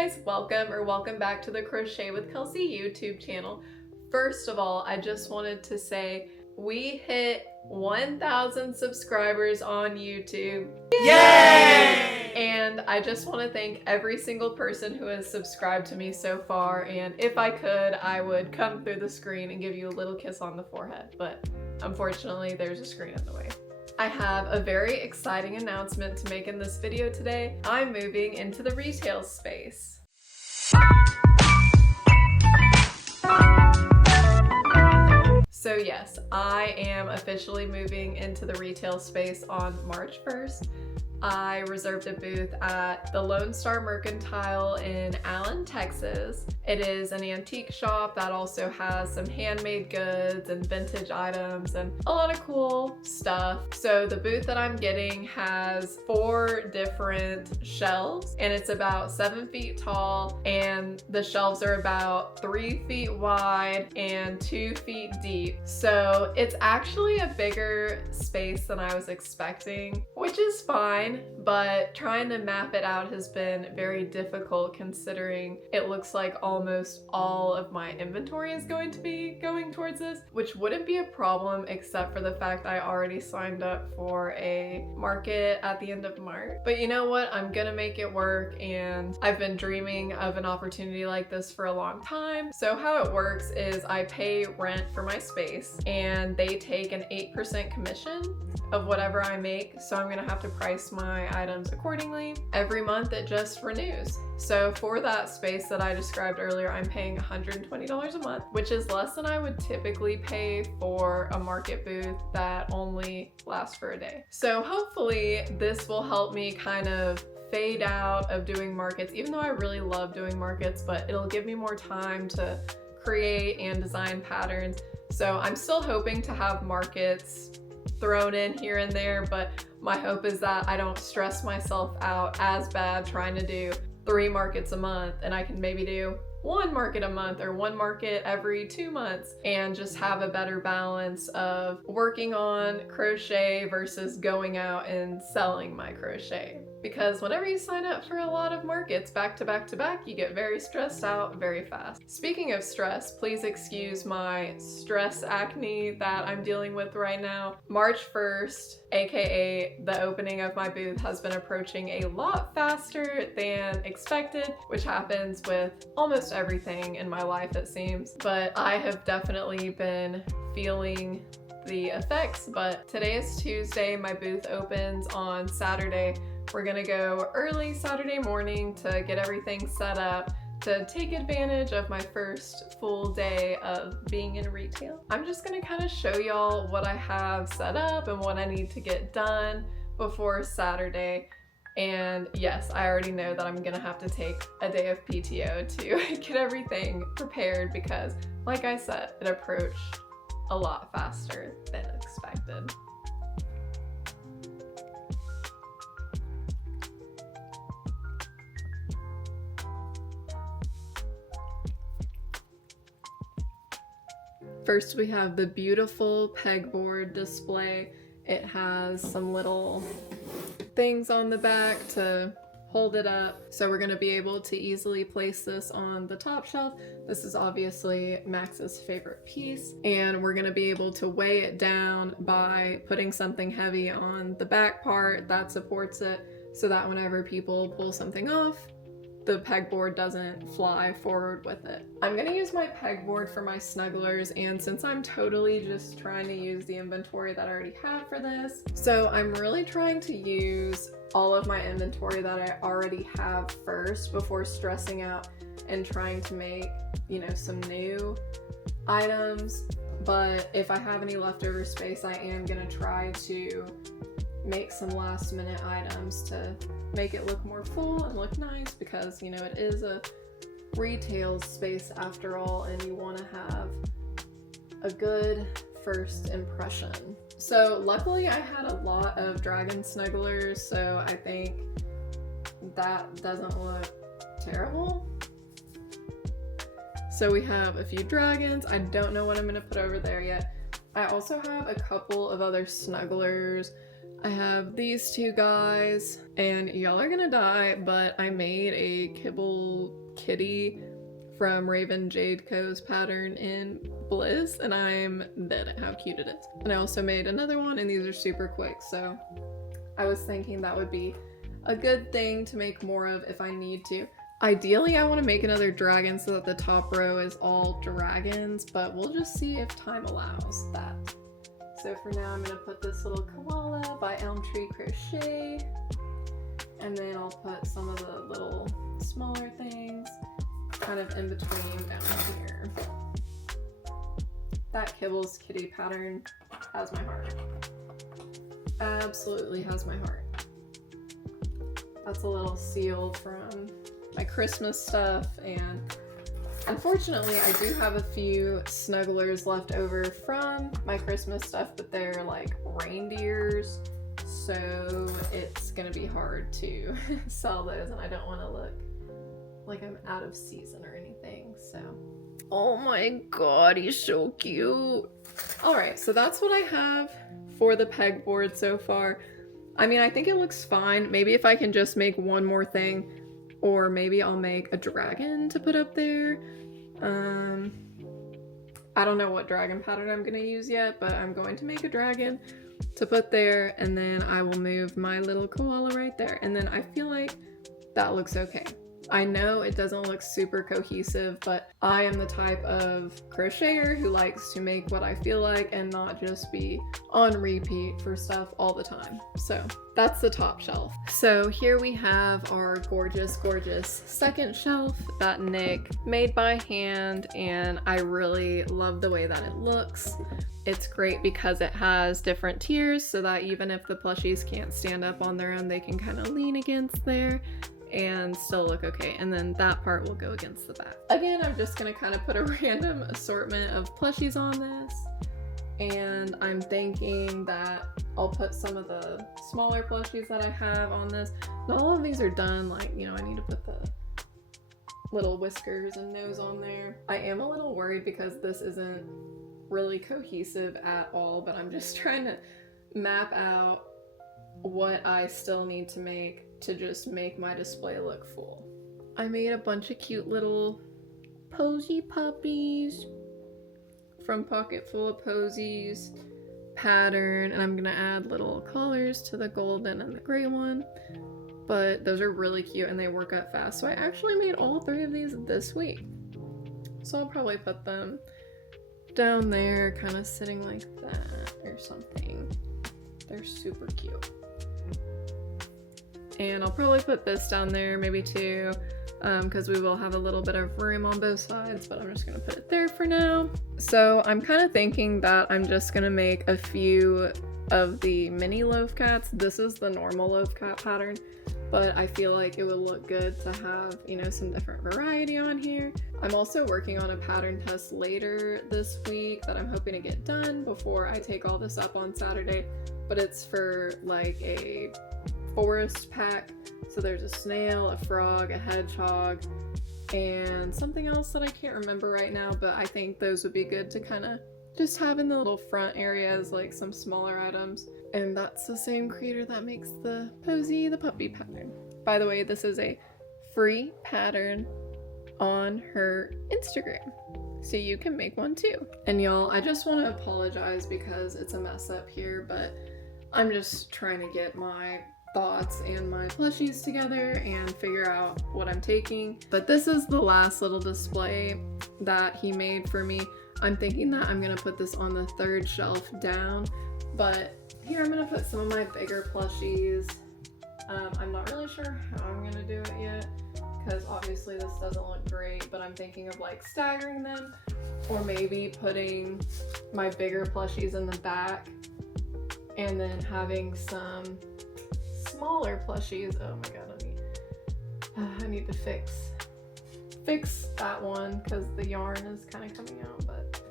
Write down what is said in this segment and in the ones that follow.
guys, welcome back to the Crochet with Kelsea YouTube channel. First of all, I just wanted to say we hit 1,000 subscribers on YouTube. Yay! And I just want to thank every single person who has subscribed to me so far, and if I could, I would come through the screen and give you a little kiss on the forehead, but unfortunately there's a screen in the way. I have a very exciting announcement to make in this video today. I'm moving into the retail space. So yes, I am officially moving into the retail space on March 1st. I reserved a booth at the Lonestar Mercantile in Allen, Texas. It is an antique shop that also has some handmade goods and vintage items and a lot of cool stuff. So the booth that I'm getting has 4 different shelves, and it's about 7 feet tall, and the shelves are about 3 feet wide and 2 feet deep. So it's actually a bigger space than I was expecting, which is fine. But trying to map it out has been very difficult considering it looks like almost all of my inventory is going to be going towards this, which wouldn't be a problem except for the fact I already signed up for a market at the end of March. But you know what? I'm gonna make it work, and I've been dreaming of an opportunity like this for a long time. So how it works is I pay rent for my space and they take an 8% commission of whatever I make, so I'm gonna have to price my items accordingly. Every month it just renews. So for that space that I described earlier, I'm paying $120 a month, which is less than I would typically pay for a market booth that only lasts for a day. So hopefully this will help me kind of fade out of doing markets, even though I really love doing markets, but it'll give me more time to create and design patterns. So I'm still hoping to have markets thrown in here and there, but my hope is that I don't stress myself out as bad trying to do 3 markets a month, and I can maybe do 1 market a month or 1 market every 2 months and just have a better balance of working on crochet versus going out and selling my crochet. Because whenever you sign up for a lot of markets back to back to back, you get very stressed out very fast. Speaking of stress, please excuse my stress acne that I'm dealing with right now. March 1st, aka the opening of my booth, has been approaching a lot faster than expected, which happens with almost everything in my life it seems. But I have definitely been feeling the effects. But today is Tuesday, my booth opens on Saturday. We're gonna go early Saturday morning to get everything set up to take advantage of my first full day of being in retail. I'm just gonna kind of show y'all what I have set up and what I need to get done before Saturday. And yes, I already know that I'm gonna have to take a day of PTO to get everything prepared because, like I said, it approached a lot faster than expected. First, we have the beautiful pegboard display. It has some little things on the back to hold it up. So we're going to be able to easily place this on the top shelf. This is obviously Max's favorite piece. And we're going to be able to weigh it down by putting something heavy on the back part that supports it so that whenever people pull something off, the pegboard doesn't fly forward with it. I'm gonna use my pegboard for my snugglers, and since I'm totally just trying to use the inventory that I already have for this, so I'm really trying to use all of my inventory that I already have first before stressing out and trying to make, you know, some new items. But if I have any leftover space, I am gonna try to make some last minute items to make it look more full and look nice, because you know it is a retail space after all, and you want to have a good first impression. So luckily I had a lot of dragon snugglers, so I think that doesn't look terrible. So we have a few dragons. I don't know what I'm going to put over there yet. I also have a couple of other snugglers I have these two guys, and y'all are gonna die, but I made a kibble kitty from Raven Jade Co.'s pattern in Bliss, and I'm dead at how cute it is. And I also made another one, and these are super quick, so I was thinking that would be a good thing to make more of if I need to. Ideally, I want to make another dragon so that the top row is all dragons, but we'll just see if time allows that. So for now, I'm going to put this little koala by Elm Tree Crochet, and then I'll put some of the little smaller things kind of in between down here. That Kibbles Kitty pattern has my heart. Absolutely has my heart. That's a little seal from my Christmas stuff, and unfortunately I do have a few snugglers left over from my Christmas stuff, but they're like reindeers, so it's gonna be hard to sell those, and I don't want to look like I'm out of season or anything, so. Oh my god, he's so cute. Alright, so that's what I have for the pegboard so far. I mean, I think it looks fine. Maybe if I can just make one more thing, or maybe I'll make a dragon to put up there. I don't know what dragon pattern I'm gonna use yet, but I'm going to make a dragon to put there, and then I will move my little koala right there, and then I feel like that looks okay. I know it doesn't look super cohesive, but I am the type of crocheter who likes to make what I feel like and not just be on repeat for stuff all the time. So that's the top shelf. So here we have our gorgeous, gorgeous second shelf that Nick made by hand, and I really love the way that it looks. It's great because it has different tiers so that even if the plushies can't stand up on their own, they can kind of lean against there and still look okay, and then that part will go against the back. Again, I'm just gonna kind of put a random assortment of plushies on this, and I'm thinking that I'll put some of the smaller plushies that I have on this. Not all of these are done, like, you know, I need to put the little whiskers and nose on there. I am a little worried because this isn't really cohesive at all, but I'm just trying to map out what I still need to make to just make my display look full. I made a bunch of cute little posy puppies from Pocket Full of Posies pattern, and I'm gonna add little collars to the golden and the gray one, but those are really cute and they work up fast. So I actually made all 3 of these this week, so I'll probably put them down there kind of sitting like that or something. They're super cute. And I'll probably put this down there, maybe too, because we will have a little bit of room on both sides, but I'm just gonna put it there for now. So I'm kind of thinking that I'm just gonna make a few of the mini loaf cats. This is the normal loaf cat pattern, but I feel like it would look good to have, you know, some different variety on here. I'm also working on a pattern test later this week that I'm hoping to get done before I take all this up on Saturday, but it's for like a forest pack. So there's a snail, a frog, a hedgehog, and something else that I can't remember right now, but I think those would be good to kind of just have in the little front areas, like some smaller items. And that's the same creator that makes the Posy the puppy pattern. By the way, this is a free pattern on her Instagram, so you can make one too. And y'all, I just want to apologize because it's a mess up here, but I'm just trying to get my thoughts and my plushies together and figure out what I'm taking. But this is the last little display that he made for me. I'm thinking that I'm gonna put this on the 3rd shelf down, but here I'm gonna put some of my bigger plushies. I'm not really sure how I'm gonna do it yet, because obviously this doesn't look great, but I'm thinking of like staggering them, or maybe putting my bigger plushies in the back and then having some smaller plushies. Oh my god, I need to fix that one because the yarn is kind of coming out, but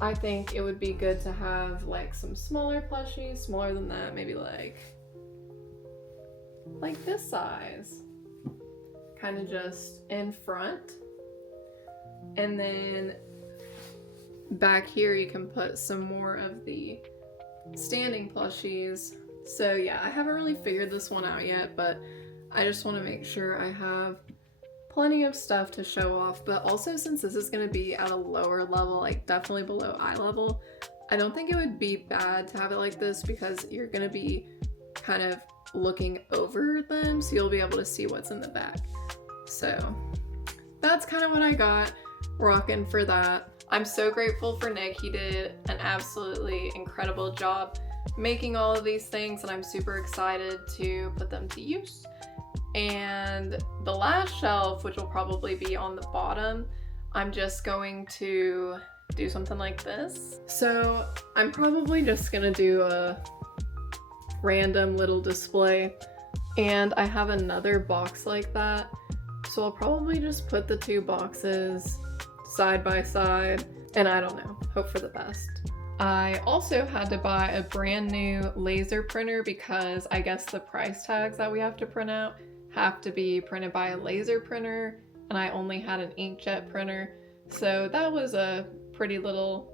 I think it would be good to have like some smaller plushies, smaller than that, maybe like this size, kind of just in front, and then back here you can put some more of the standing plushies. So yeah, I haven't really figured this one out yet, but I just want to make sure I have plenty of stuff to show off. But also, since this is going to be at a lower level, like definitely below eye level, I don't think it would be bad to have it like this because you're going to be kind of looking over them, so you'll be able to see what's in the back. So that's kind of what I got, rocking for that. I'm so grateful for Nick. He did an absolutely incredible job making all of these things, and I'm super excited to put them to use. And the last shelf, which will probably be on the bottom, I'm just going to do something like this. So I'm probably just gonna do a random little display, and I have another box like that, so I'll probably just put the two boxes side by side, and I don't know, hope for the best. I also had to buy a brand new laser printer because I guess the price tags that we have to print out have to be printed by a laser printer, and I only had an inkjet printer, so that was a pretty little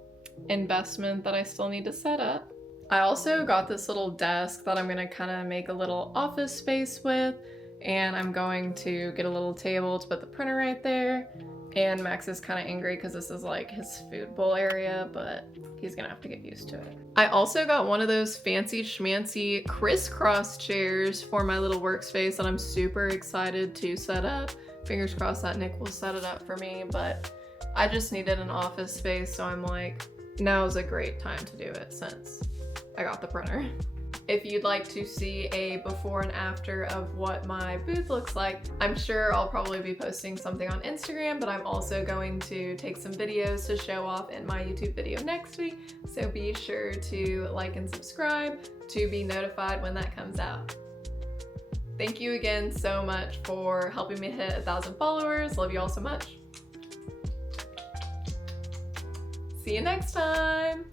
investment that I still need to set up. I also got this little desk that I'm gonna kind of make a little office space with, and I'm going to get a little table to put the printer right there. And Max is kind of angry because this is like his food bowl area, but he's gonna have to get used to it. I also got one of those fancy schmancy crisscross chairs for my little workspace that I'm super excited to set up. Fingers crossed that Nick will set it up for me, but I just needed an office space, so I'm like, now's a great time to do it since I got the printer. If you'd like to see a before and after of what my booth looks like, I'm sure I'll probably be posting something on Instagram, but I'm also going to take some videos to show off in my YouTube video next week. So be sure to like and subscribe to be notified when that comes out. Thank you again so much for helping me hit 1,000 followers. Love you all so much. See you next time.